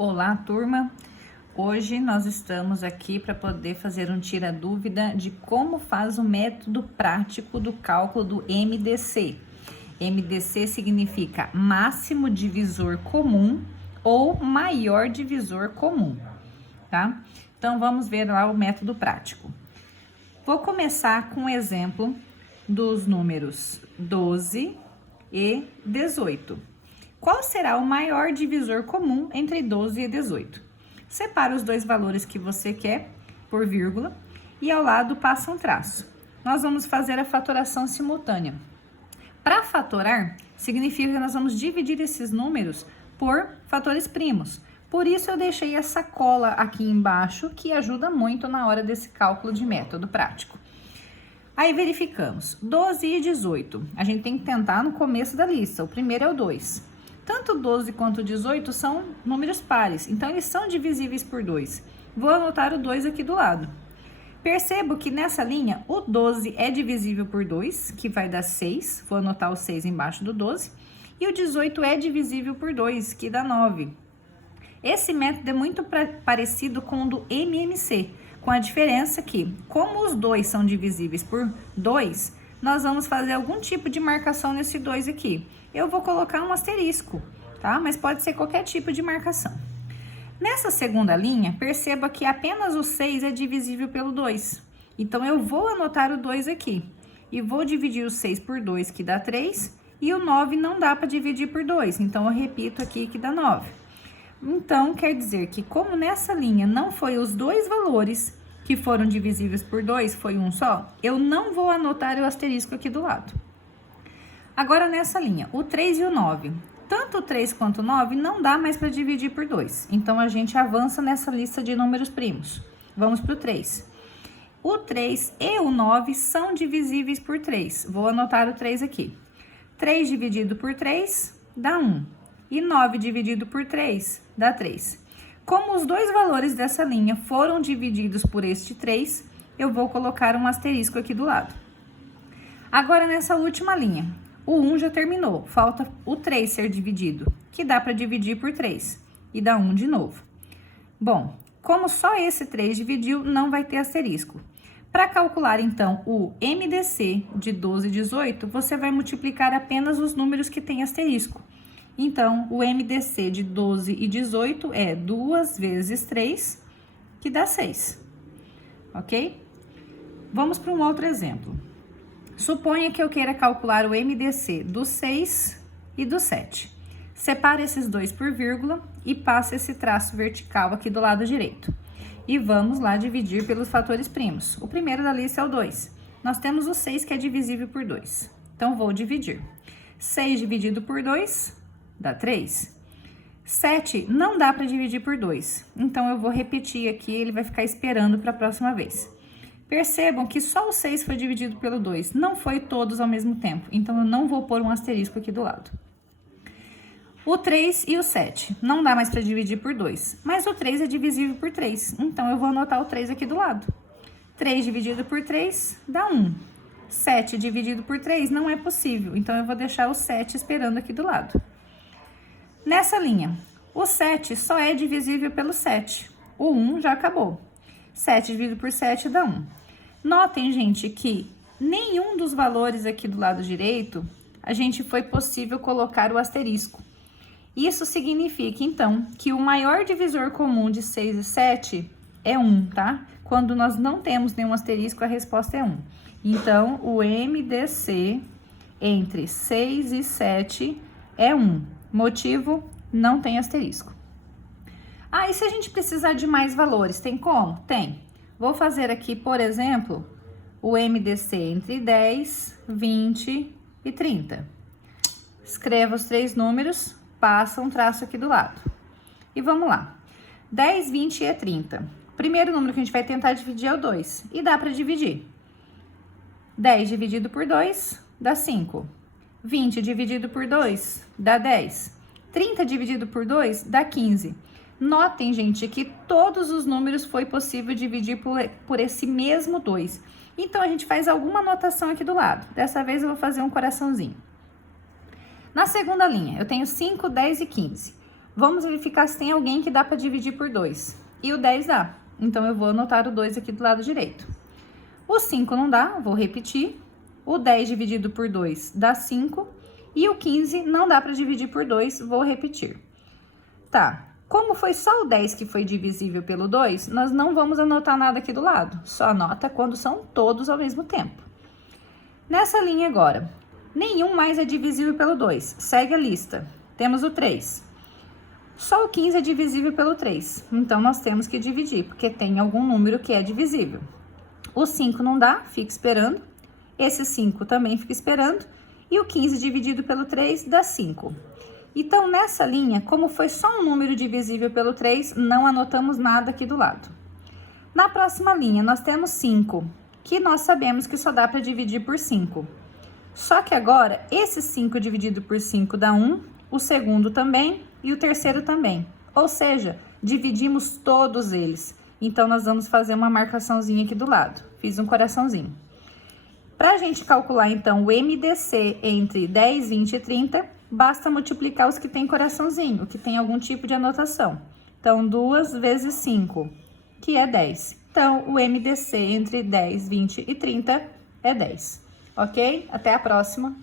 Olá, turma! Hoje nós estamos aqui para poder fazer um tira-dúvida de como faz o método prático do cálculo do MDC. MDC significa máximo divisor comum ou maior divisor comum, tá? Então, vamos ver lá o método prático. Vou começar com o exemplo dos números 12 e 18. Qual será o maior divisor comum entre 12 e 18? Separa os dois valores que você quer por vírgula e ao lado passa um traço. Nós vamos fazer a fatoração simultânea. Para fatorar, significa que nós vamos dividir esses números por fatores primos. Por isso eu deixei essa cola aqui embaixo, que ajuda muito na hora desse cálculo de método prático. Aí verificamos, 12 e 18. A gente tem que tentar no começo da lista. O primeiro é o 2. Tanto 12 quanto 18 são números pares, então eles são divisíveis por 2. Vou anotar o 2 aqui do lado. Percebo que nessa linha, o 12 é divisível por 2, que vai dar 6. Vou anotar o 6 embaixo do 12. E o 18 é divisível por 2, que dá 9. Esse método é muito parecido com o do MMC, com a diferença que, como os dois são divisíveis por 2, nós vamos fazer algum tipo de marcação nesse 2 aqui. Eu vou colocar um asterisco, tá? Mas pode ser qualquer tipo de marcação. Nessa segunda linha, perceba que apenas o 6 é divisível pelo 2. Então, eu vou anotar o 2 aqui. E vou dividir o 6 por 2, que dá 3. E o 9 não dá para dividir por 2. Então, eu repito aqui que dá 9. Então, quer dizer que como nessa linha não foi os dois valores que foram divisíveis por 2, foi um só, eu não vou anotar o asterisco aqui do lado. Agora, nessa linha, o 3 e o 9. Tanto o 3 quanto o 9 não dá mais para dividir por 2. Então, a gente avança nessa lista de números primos. Vamos para o 3. O 3 e o 9 são divisíveis por 3. Vou anotar o 3 aqui. 3 dividido por 3 dá 1. E 9 dividido por 3 dá 3. Como os dois valores dessa linha foram divididos por este 3, eu vou colocar um asterisco aqui do lado. Agora, nessa última linha, o 1 já terminou, falta o 3 ser dividido, que dá para dividir por 3, e dá 1 de novo. Bom, como só esse 3 dividiu, não vai ter asterisco. Para calcular, então, o MDC de 12 e 18, você vai multiplicar apenas os números que têm asterisco. Então, o MDC de 12 e 18 é 2 vezes 3, que dá 6, ok? Vamos para um outro exemplo. Suponha que eu queira calcular o MDC do 6 e do 7. Separe esses dois por vírgula e passe esse traço vertical aqui do lado direito. E vamos lá dividir pelos fatores primos. O primeiro da lista é o 2. Nós temos o 6 que é divisível por 2. Então, vou dividir. 6 dividido por 2 dá 3. 7 não dá para dividir por 2. Então, eu vou repetir aqui, ele vai ficar esperando para a próxima vez. Percebam que só o 6 foi dividido pelo 2, não foi todos ao mesmo tempo. Então, eu não vou pôr um asterisco aqui do lado. O 3 e o 7 não dá mais para dividir por 2, mas o 3 é divisível por 3. Então, eu vou anotar o 3 aqui do lado. 3 dividido por 3 dá 1. 7 dividido por 3 não é possível, então eu vou deixar o 7 esperando aqui do lado. Nessa linha, o 7 só é divisível pelo 7. O 1 já acabou. 7 dividido por 7 dá 1. Notem, gente, que nenhum dos valores aqui do lado direito, a gente foi possível colocar o asterisco. Isso significa, então, que o maior divisor comum de 6 e 7 é 1, tá? Quando nós não temos nenhum asterisco, a resposta é 1. Então, o MDC entre 6 e 7 é 1. Motivo, não tem asterisco. Ah, e se a gente precisar de mais valores, tem como? Tem. Vou fazer aqui, por exemplo, o MDC entre 10, 20 e 30. Escreva os três números, passa um traço aqui do lado. E vamos lá. 10, 20 e 30. O primeiro número que a gente vai tentar dividir é o 2. E dá para dividir. 10 dividido por 2 dá 5. 20 dividido por 2 dá 10. 30 dividido por 2 dá 15. Notem, gente, que todos os números foi possível dividir por esse mesmo 2. Então, a gente faz alguma anotação aqui do lado. Dessa vez, eu vou fazer um coraçãozinho. Na segunda linha, eu tenho 5, 10 e 15. Vamos verificar se tem alguém que dá para dividir por 2. E o 10 dá. Então, eu vou anotar o 2 aqui do lado direito. O 5 não dá, vou repetir. O 10 dividido por 2 dá 5. E o 15 não dá para dividir por 2, vou repetir. Tá, como foi só o 10 que foi divisível pelo 2, nós não vamos anotar nada aqui do lado. Só anota quando são todos ao mesmo tempo. Nessa linha agora, nenhum mais é divisível pelo 2. Segue a lista. Temos o 3. Só o 15 é divisível pelo 3. Então, nós temos que dividir, porque tem algum número que é divisível. O 5 não dá, fica esperando. Esse 5 também fica esperando. E o 15 dividido pelo 3 dá 5. Então, nessa linha, como foi só um número divisível pelo 3, não anotamos nada aqui do lado. Na próxima linha, nós temos 5, que nós sabemos que só dá para dividir por 5. Só que agora, esse 5 dividido por 5 dá 1, o segundo também e o terceiro também. Ou seja, dividimos todos eles. Então, nós vamos fazer uma marcaçãozinha aqui do lado. Fiz um coraçãozinho. Para a gente calcular, então, o MDC entre 10, 20 e 30, basta multiplicar os que tem coraçãozinho, que tem algum tipo de anotação. Então, 2 vezes 5, que é 10. Então, o MDC entre 10, 20 e 30 é 10. Ok? Até a próxima!